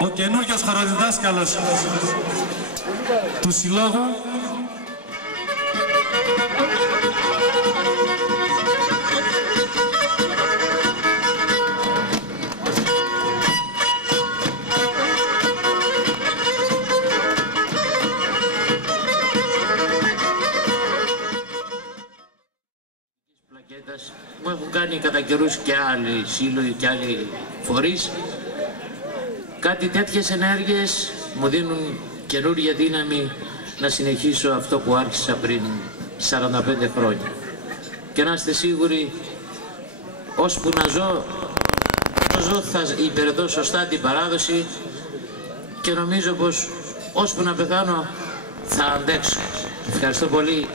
Ο καινούργιος χοροδιδάσκαλος του Συλλόγου μου έχουν κάνει κατά καιρούς και άλλοι σύλλογοι και άλλοι φορείς. Κάτι τέτοιες ενέργειες μου δίνουν καινούργια δύναμη να συνεχίσω αυτό που άρχισα πριν 45 χρόνια. Και να είστε σίγουροι, ώσπου να ζω θα υπηρετώ σωστά την παράδοση και νομίζω πως ώσπου να πεθάνω θα αντέξω. Ευχαριστώ πολύ.